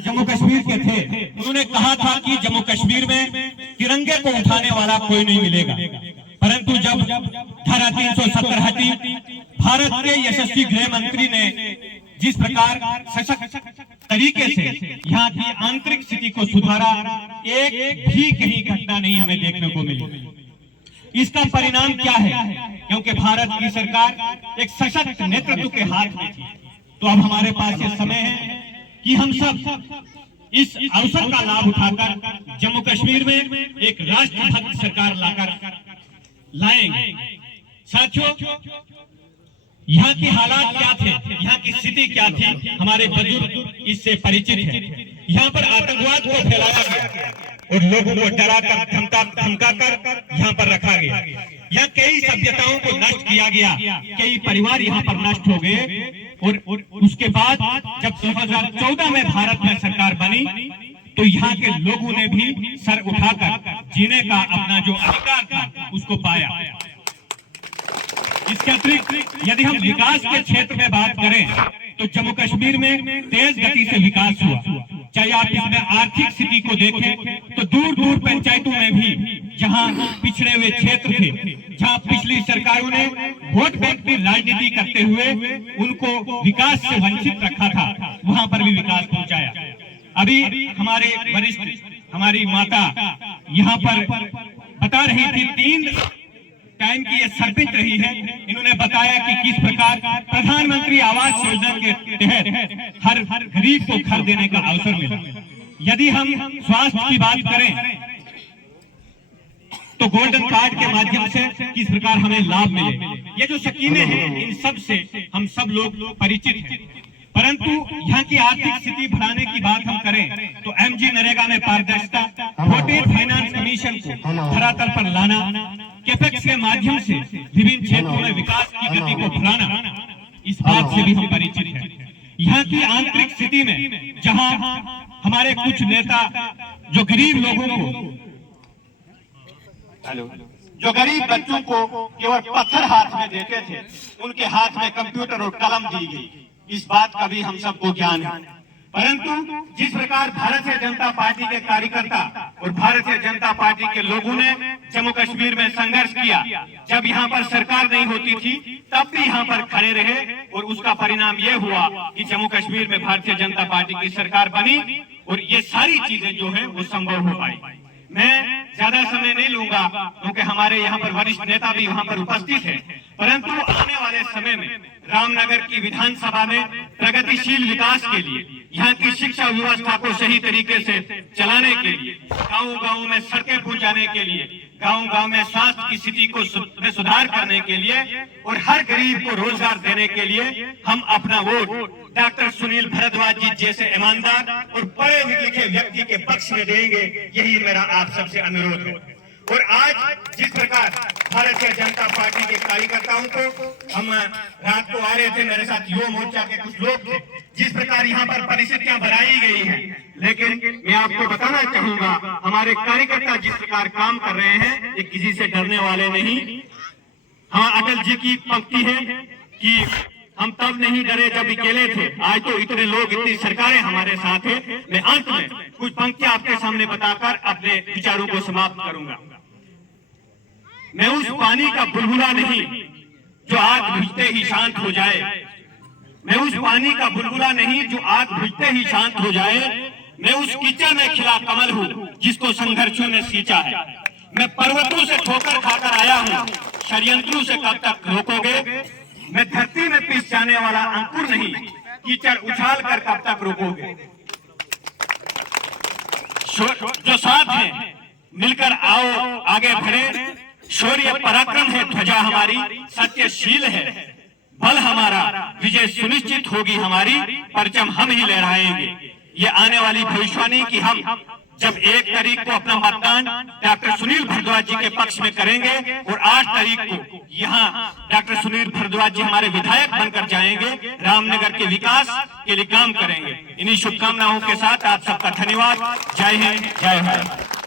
जम्मू कश्मीर के थे, उन्होंने कहा था कि जम्मू कश्मीर में तिरंगे को उठाने वाला कोई नहीं मिलेगा। परंतु जब धारा 370 हटी, भारत के यशस्वी गृह मंत्री ने जिस प्रकार सशक्त तरीके से यहाँ की आंतरिक स्थिति को सुधारा, एक भी कहीं घटना नहीं हमें देखने को मिली। इसका परिणाम क्या है? क्योंकि भारत की सरकार एक सशक्त नेतृत्व के हाथ में थी। तो अब हमारे पास ये समय है कि हम सब इस अवसर का लाभ उठाकर जम्मू कश्मीर में एक राष्ट्रभक्त सरकार लाएंगे। साथियों, यहाँ की हालात क्या थे, यहाँ की स्थिति क्या थी, हमारे बुजुर्ग इससे परिचित हैं। यहाँ पर आतंकवाद को फैलाया गया और लोगों को डराकर धमकाकर यहाँ पर रखा गया। यहाँ कई सभ्यताओं को नष्ट किया गया, कई परिवार यहाँ पर नष्ट हो गए। और उसके बाद जब 2014 में भारत में सरकार बनी, तो यहाँ के लोगों ने भी सर उठाकर जीने का अपना जो अधिकार था उसको पाया। इसके अतिरिक्त यदि हम विकास के क्षेत्र में बात करें तो जम्मू कश्मीर में तेज गति से विकास हुआ। चाहे आप इसमें आर्थिक स्थिति को देखें तो दूर दूर पंचायतों में भी जहां पिछड़े हुए क्षेत्र थे, जहां पिछली सरकारों ने वोट बैंक की राजनीति करते हुए उनको विकास से वंचित रखा था, वहां पर भी विकास पहुंचाया। अभी हमारे वरिष्ठ, हमारी माता यहाँ पर बता रही थी, 3 टाइम की ये सरपंच रही है। इन्होंने बताया कि किस प्रकार प्रधानमंत्री आवास योजना के तहत हर गरीब को घर देने का अवसर मिला। यदि हम स्वास्थ्य की बात करें तो गोल्डन कार्ड के माध्यम से किस प्रकार हमें लाभ मिले, ये जो स्कीमें हैं इन सब से हम सब लोग परिचित हैं। परंतु यहाँ की आर्थिक स्थिति बढ़ाने की बात हम करें तो एमजी नरेगा में पारदर्शिता, वोटेड फाइनेंस कमीशन को धरातल पर लाना, कैपेक्स के माध्यम से विभिन्न क्षेत्रों में विकास की गति को बढ़ाना, इस बात से भी हम परिचित हैं। यहाँ की आंतरिक स्थिति में जहाँ हमारे कुछ नेता जो गरीब लोगों को, जो गरीब बच्चों को केवल पत्थर हाथ में देते थे, उनके हाथ में कंप्यूटर और कलम दी गई, इस बात का भी हम सबको ज्ञान है। परंतु जिस प्रकार भारतीय जनता पार्टी के कार्यकर्ता और भारतीय जनता पार्टी के लोगों ने जम्मू कश्मीर में संघर्ष किया, जब यहाँ पर सरकार नहीं होती थी तब भी यहाँ पर खड़े रहे और उसका परिणाम ये हुआ कि जम्मू कश्मीर में भारतीय जनता पार्टी की सरकार बनी और ये सारी चीजें जो है वो संभव हो पाई। मैं ज्यादा समय नहीं लूंगा क्योंकि हमारे यहाँ पर वरिष्ठ नेता भी वहाँ पर उपस्थित हैं। परंतु आने वाले समय में रामनगर की विधानसभा में प्रगतिशील विकास के लिए, यहाँ की शिक्षा व्यवस्था को सही तरीके से चलाने के लिए, गांव-गांव में सड़कें पहुंचाने के लिए, गांव-गांव में स्वास्थ्य की स्थिति को सुधार करने के लिए और हर गरीब को रोजगार देने के लिए हम अपना वोट डॉक्टर सुनील भारद्वाज जी जैसे ईमानदार और पढ़े लिखे व्यक्ति के पक्ष में देंगे। यही मेरा आप सबसे अनुरोध है। और आज जिस प्रकार भारतीय जनता पार्टी के कार्यकर्ताओं को, हम रात को आ रहे थे, मेरे साथ युवा मोर्चा के कुछ लोग थे, जिस प्रकार यहाँ पर परिस्थितियां बनाई गई हैं, लेकिन मैं आपको बताना चाहूंगा हमारे कार्यकर्ता जिस प्रकार काम कर रहे हैं ये किसी से डरने वाले नहीं। हाँ, अटल जी की पंक्ति है कि हम तब नहीं डरे जब अकेले थे, आज तो इतने लोग, इतनी सरकारें हमारे साथ है। मैं अंत में कुछ पंक्तियां आपके सामने बताकर अपने विचारों को समाप्त करूंगा। मैं उस पानी का बुलबुला नहीं जो आग बुझते ही शांत हो जाए, मैं उस पानी का बुलबुला नहीं जो आग बुझते ही शांत हो जाए, मैं उस कीचड़ में खिला कमल हूँ जिसको संघर्षों ने सींचा है। मैं पर्वतों से ठोकर खाकर आया हूँ, षड्यंत्रों से कब तक रोकोगे? मैं धरती में पिस जाने वाला अंकुर नहीं, कीचड़ उछाल कर कब तक रोकोगे? जो साथ हैं मिलकर आओ आगे बढ़े, शौर्य पराक्रम है ध्वजा हमारी, सत्यशील है बल हमारा, विजय सुनिश्चित होगी हमारी, परचम हम ही लहराएंगे। ये आने वाली भविष्यवाणी की हम जब 1 तारीख को अपना मतदान डॉक्टर सुनील भारद्वाज जी के पक्ष में करेंगे और 8 तारीख को यहाँ डॉक्टर सुनील भारद्वाज जी हमारे विधायक बनकर जाएंगे, रामनगर के विकास के लिए काम करेंगे। इन्हीं शुभकामनाओं के साथ आप सबका धन्यवाद। जय हिंद, जय भारत।